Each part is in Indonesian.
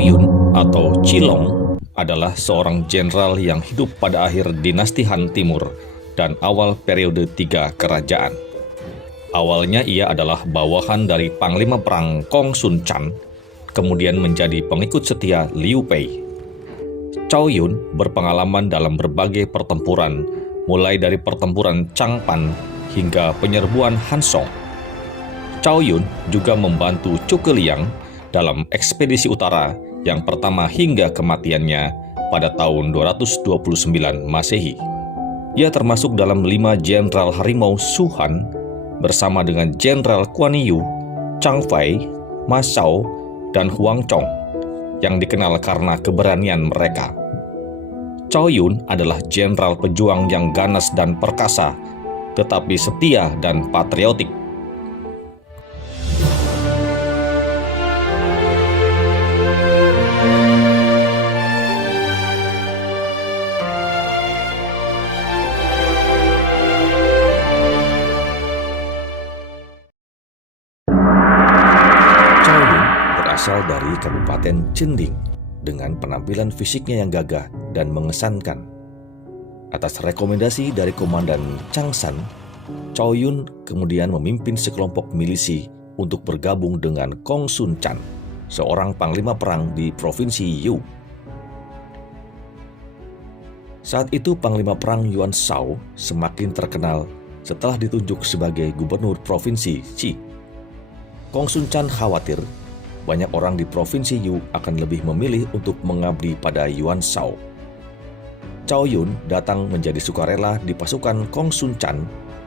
Yun atau Cilong adalah seorang jenderal yang hidup pada akhir dinasti Han Timur dan awal periode tiga kerajaan. Awalnya ia adalah bawahan dari Panglima Perang Kong Sun Chan, kemudian menjadi pengikut setia Liu Bei. Cao Yun berpengalaman dalam berbagai pertempuran, mulai dari pertempuran Changpan hingga penyerbuan Han Song. Cao Yun juga membantu Zhuge Liang dalam ekspedisi utara yang pertama hingga kematiannya pada tahun 229 Masehi. Ia termasuk dalam 5 jenderal harimau Shu Han bersama dengan Jenderal Guan Yu, Zhang Fei, Ma Shao, dan Huang Chong yang dikenal karena keberanian mereka. Cao Yun adalah jenderal pejuang yang ganas dan perkasa, tetapi setia dan patriotik. Berasal dari Kabupaten Cinding dengan penampilan fisiknya yang gagah dan mengesankan. Atas rekomendasi dari Komandan Chang San, Cao Yun kemudian memimpin sekelompok milisi untuk bergabung dengan Kong Sun Chan, seorang panglima perang di Provinsi Yu. Saat itu Panglima Perang Yuan Shao semakin terkenal setelah ditunjuk sebagai gubernur Provinsi Qi. Kong Sun Chan khawatir banyak orang di Provinsi Yu akan lebih memilih untuk mengabdi pada Yuan Shao. Cao Yun datang menjadi sukarela di pasukan Kong Sun Chan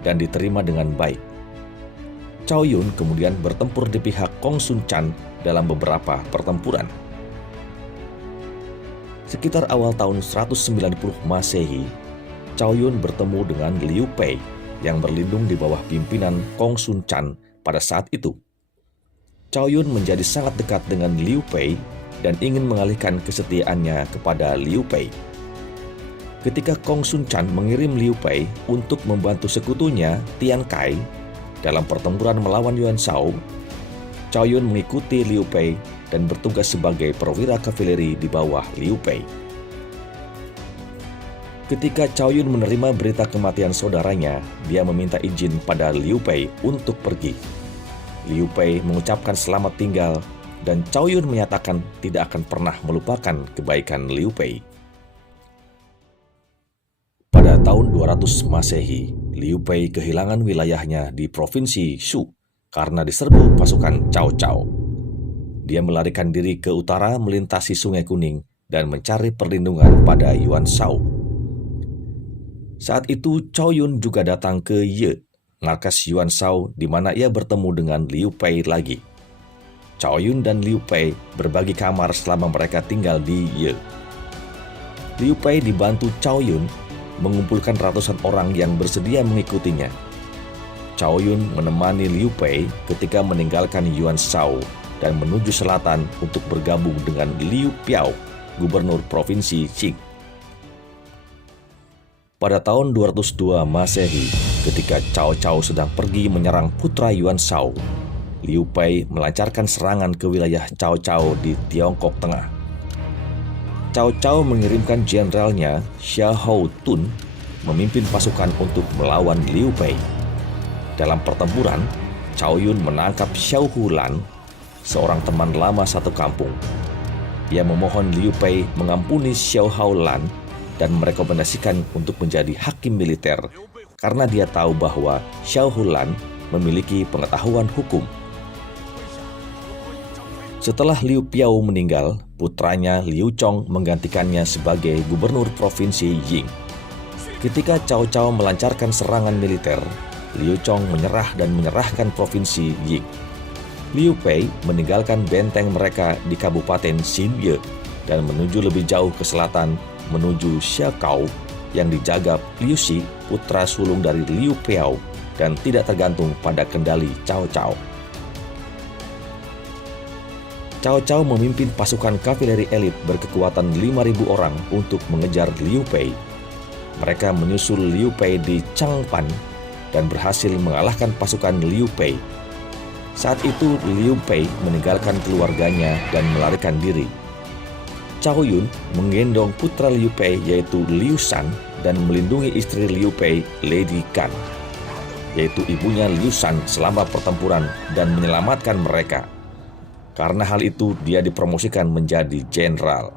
dan diterima dengan baik. Cao Yun kemudian bertempur di pihak Kong Sun Chan dalam beberapa pertempuran. Sekitar awal tahun 190 Masehi, Cao Yun bertemu dengan Liu Bei yang berlindung di bawah pimpinan Kong Sun Chan pada saat itu. Cao Yun menjadi sangat dekat dengan Liu Bei dan ingin mengalihkan kesetiaannya kepada Liu Bei. Ketika Kong Sun Chan mengirim Liu Bei untuk membantu sekutunya Tian Kai dalam pertempuran melawan Yuan Shao, Cao Yun mengikuti Liu Bei dan bertugas sebagai perwira kavaleri di bawah Liu Bei. Ketika Cao Yun menerima berita kematian saudaranya, dia meminta izin pada Liu Bei untuk pergi. Liu Bei mengucapkan selamat tinggal dan Cao Yun menyatakan tidak akan pernah melupakan kebaikan Liu Bei. Pada tahun 200 Masehi, Liu Bei kehilangan wilayahnya di Provinsi Shu karena diserbu pasukan Cao Cao. Dia melarikan diri ke utara melintasi Sungai Kuning dan mencari perlindungan pada Yuan Shao. Saat itu Cao Yun juga datang ke Ye, markas Yuan Shao, di mana ia bertemu dengan Liu Bei lagi. Cao Yun dan Liu Bei berbagi kamar selama mereka tinggal di Ye. Liu Bei dibantu Cao Yun mengumpulkan ratusan orang yang bersedia mengikutinya. Cao Yun menemani Liu Bei ketika meninggalkan Yuan Shao dan menuju selatan untuk bergabung dengan Liu Piao, gubernur Provinsi Qi. Pada tahun 202 Masehi, ketika Cao Cao sedang pergi menyerang putra Yuan Shao, Liu Bei melancarkan serangan ke wilayah Cao Cao di Tiongkok Tengah. Cao Cao mengirimkan jenderalnya Xia Hou Tun memimpin pasukan untuk melawan Liu Bei. Dalam pertempuran, Cao Yun menangkap Xiao Hulan, seorang teman lama satu kampung. Ia memohon Liu Bei mengampuni Xiao Hulan dan merekomendasikan untuk menjadi hakim militer karena dia tahu bahwa Xiao Hulan memiliki pengetahuan hukum. Setelah Liu Piao meninggal, putranya Liu Chong menggantikannya sebagai gubernur Provinsi Ying. Ketika Cao Cao melancarkan serangan militer, Liu Chong menyerah dan menyerahkan Provinsi Ying. Liu Bei meninggalkan benteng mereka di Kabupaten Xinye dan menuju lebih jauh ke selatan menuju Xiaokao yang dijaga Liu Xi, putra sulung dari Liu Piao, dan tidak tergantung pada kendali Cao Cao. Cao Cao memimpin pasukan kavaleri elit berkekuatan 5.000 orang untuk mengejar Liu Bei. Mereka menyusul Liu Bei di Changpan dan berhasil mengalahkan pasukan Liu Bei. Saat itu Liu Bei meninggalkan keluarganya dan melarikan diri. Cao Yun menggendong putra Liu Pei yaitu Liu Shan dan melindungi istri Liu Pei, Lady Gan, yaitu ibunya Liu Shan selama pertempuran dan menyelamatkan mereka. Karena hal itu dia dipromosikan menjadi jenderal.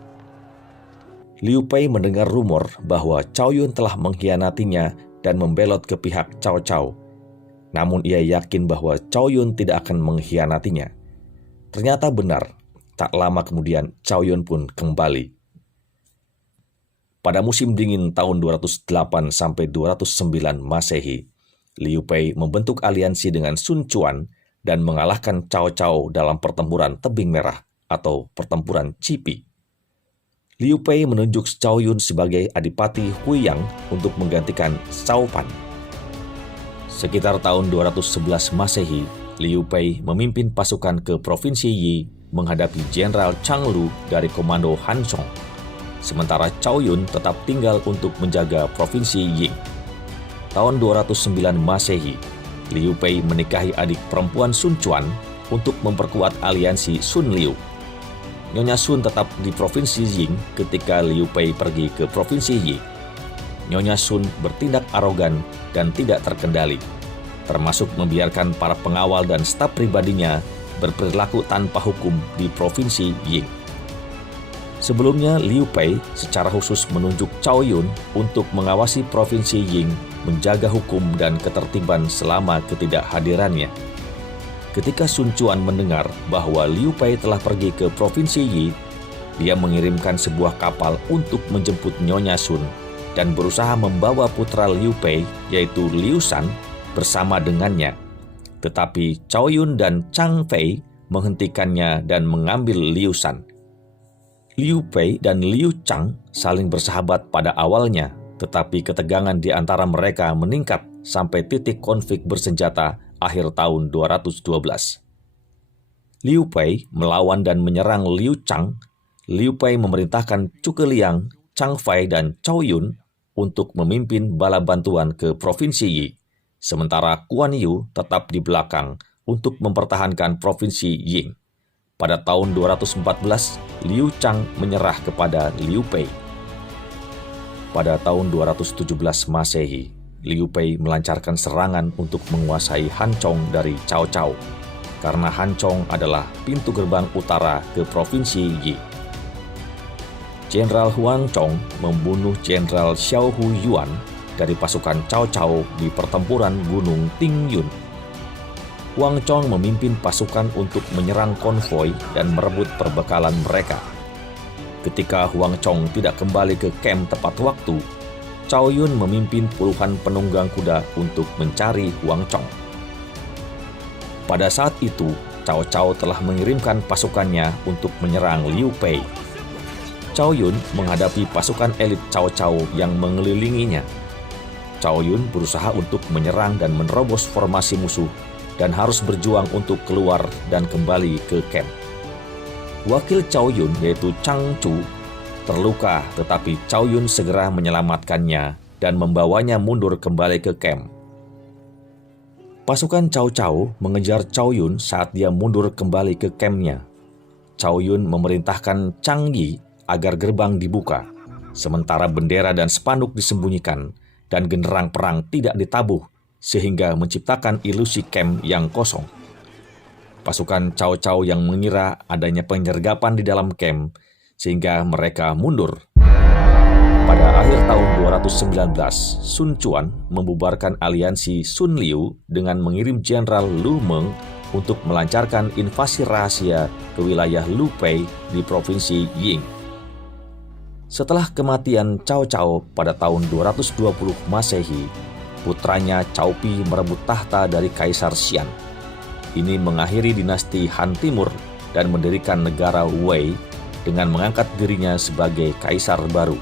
Liu Pei mendengar rumor bahwa Cao Yun telah mengkhianatinya dan membelot ke pihak Cao Cao. Namun ia yakin bahwa Cao Yun tidak akan mengkhianatinya. Ternyata benar, tak lama kemudian Cao Yun pun kembali. Pada musim dingin tahun 208 sampai 209 Masehi, Liu Pei membentuk aliansi dengan Sun Quan dan mengalahkan Cao Cao dalam pertempuran Tebing Merah atau pertempuran Cipi. Liu Pei menunjuk Cao Yun sebagai Adipati Huiyang untuk menggantikan Cao Pan. Sekitar tahun 211 Masehi, Liu Pei memimpin pasukan ke Provinsi Yi menghadapi Jenderal Chang Lu dari Komando Han Chong. Sementara Cao Yun tetap tinggal untuk menjaga Provinsi Ying. Tahun 209 Masehi, Liu Pei menikahi adik perempuan Sun Quan untuk memperkuat aliansi Sun Liu. Nyonya Sun tetap di Provinsi Ying ketika Liu Pei pergi ke Provinsi Yi. Nyonya Sun bertindak arogan dan tidak terkendali, termasuk membiarkan para pengawal dan staf pribadinya berperilaku tanpa hukum di Provinsi Ying. Sebelumnya, Liu Pei secara khusus menunjuk Cao Yun untuk mengawasi Provinsi Ying, menjaga hukum dan ketertiban selama ketidakhadirannya. Ketika Sun Quan mendengar bahwa Liu Pei telah pergi ke Provinsi Yi, dia mengirimkan sebuah kapal untuk menjemput Nyonya Sun dan berusaha membawa putra Liu Pei, yaitu Liu Shan, bersama dengannya. Tetapi Cao Yun dan Chang Fei menghentikannya dan mengambil Liu Shan. Liu Pei dan Liu Chang saling bersahabat pada awalnya, tetapi ketegangan di antara mereka meningkat sampai titik konflik bersenjata akhir tahun 212. Liu Pei melawan dan menyerang Liu Chang. Liu Pei memerintahkan Zhuge Liang, Chang Fei, dan Cao Yun untuk memimpin bala bantuan ke Provinsi Yi, sementara Guan Yu tetap di belakang untuk mempertahankan Provinsi Ying. Pada tahun 214, Liu Chang menyerah kepada Liu Pei. Pada tahun 217 Masehi, Liu Pei melancarkan serangan untuk menguasai Han Chong dari Cao Cao, karena Han Chong adalah pintu gerbang utara ke Provinsi Yi. Jenderal Huang Chong membunuh Jenderal Xiao Hu Yuan dari pasukan Cao Cao di pertempuran Gunung Tingyun. Huang Chong memimpin pasukan untuk menyerang konvoi dan merebut perbekalan mereka. Ketika Huang Chong tidak kembali ke kamp tepat waktu, Cao Yun memimpin puluhan penunggang kuda untuk mencari Huang Chong. Pada saat itu, Cao Cao telah mengirimkan pasukannya untuk menyerang Liu Pei. Cao Yun menghadapi pasukan elit Cao Cao yang mengelilinginya. Cao Yun berusaha untuk menyerang dan menerobos formasi musuh dan harus berjuang untuk keluar dan kembali ke kamp. Wakil Cao Yun yaitu Chang Chu terluka, tetapi Cao Yun segera menyelamatkannya dan membawanya mundur kembali ke kamp. Pasukan Cao Cao mengejar Cao Yun saat dia mundur kembali ke kampnya. Cao Yun memerintahkan Chang Yi agar gerbang dibuka, sementara bendera dan spanduk disembunyikan dan genderang perang tidak ditabuh, sehingga menciptakan ilusi kamp yang kosong. Pasukan Cao Cao yang mengira adanya penyergapan di dalam kamp, sehingga mereka mundur. Pada akhir tahun 219, Sun Quan membubarkan aliansi Sun Liu dengan mengirim Jenderal Lu Meng untuk melancarkan invasi rahasia ke wilayah Liu Pei di Provinsi Ying. Setelah kematian Cao Cao pada tahun 220 Masehi, putranya Cao Pi merebut tahta dari Kaisar Xian. Ini mengakhiri dinasti Han Timur dan mendirikan negara Wei dengan mengangkat dirinya sebagai kaisar baru.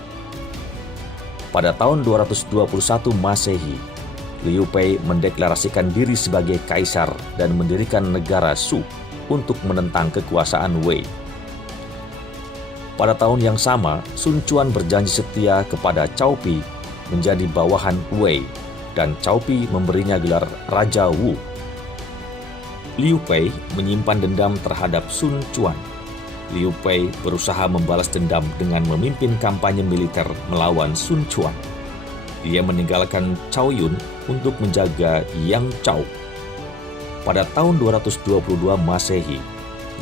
Pada tahun 221 Masehi, Liu Pei mendeklarasikan diri sebagai kaisar dan mendirikan negara Shu untuk menentang kekuasaan Wei. Pada tahun yang sama, Sun Quan berjanji setia kepada Cao Pi menjadi bawahan Wei, dan Cao Pi memberinya gelar Raja Wu. Liu Pei menyimpan dendam terhadap Sun Quan. Liu Bei berusaha membalas dendam dengan memimpin kampanye militer melawan Sun Quan. Dia meninggalkan Cao Yun untuk menjaga Yang Chao. Pada tahun 222 Masehi,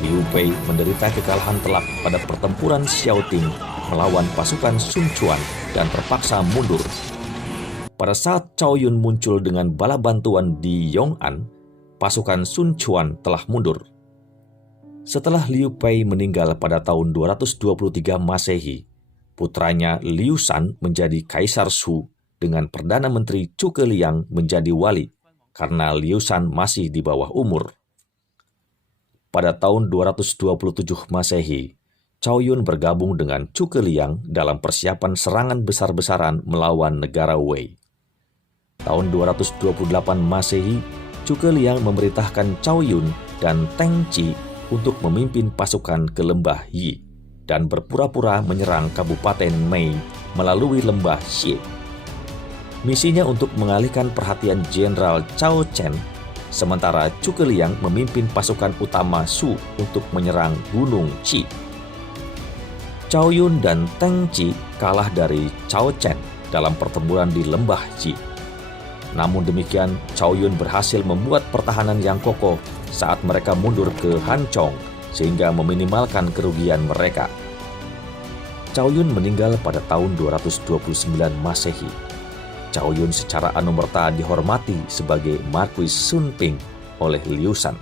Liu Bei menderita kekalahan telak pada pertempuran Xiaoting melawan pasukan Sun Quan dan terpaksa mundur. Pada saat Cao Yun muncul dengan bala bantuan di Yong'an, pasukan Sun Quan telah mundur. Setelah Liu Bei meninggal pada tahun 223 Masehi, putranya Liu Shan menjadi Kaisar Shu dengan Perdana Menteri Zhuge Liang menjadi wali karena Liu Shan masih di bawah umur. Pada tahun 227 Masehi, Cao Yun bergabung dengan Zhuge Liang dalam persiapan serangan besar-besaran melawan negara Wei. Tahun 228 Masehi, Zhuge Liang memerintahkan Cao Yun dan Teng Ji untuk memimpin pasukan ke lembah Yi dan berpura-pura menyerang Kabupaten Mei melalui lembah Xie. Misinya untuk mengalihkan perhatian Jenderal Cao Chen, sementara Zhuge Liang memimpin pasukan utama Shu untuk menyerang Gunung Qi. Cao Yun dan Teng Ji kalah dari Cao Chen dalam pertempuran di lembah Yi. Namun demikian, Cao Yun berhasil membuat pertahanan yang kokoh saat mereka mundur ke Hanchong sehingga meminimalkan kerugian mereka. Cao Yun meninggal pada tahun 229 Masehi. Cao Yun secara anumerta dihormati sebagai Marquis Sun Ping oleh Liu Shan.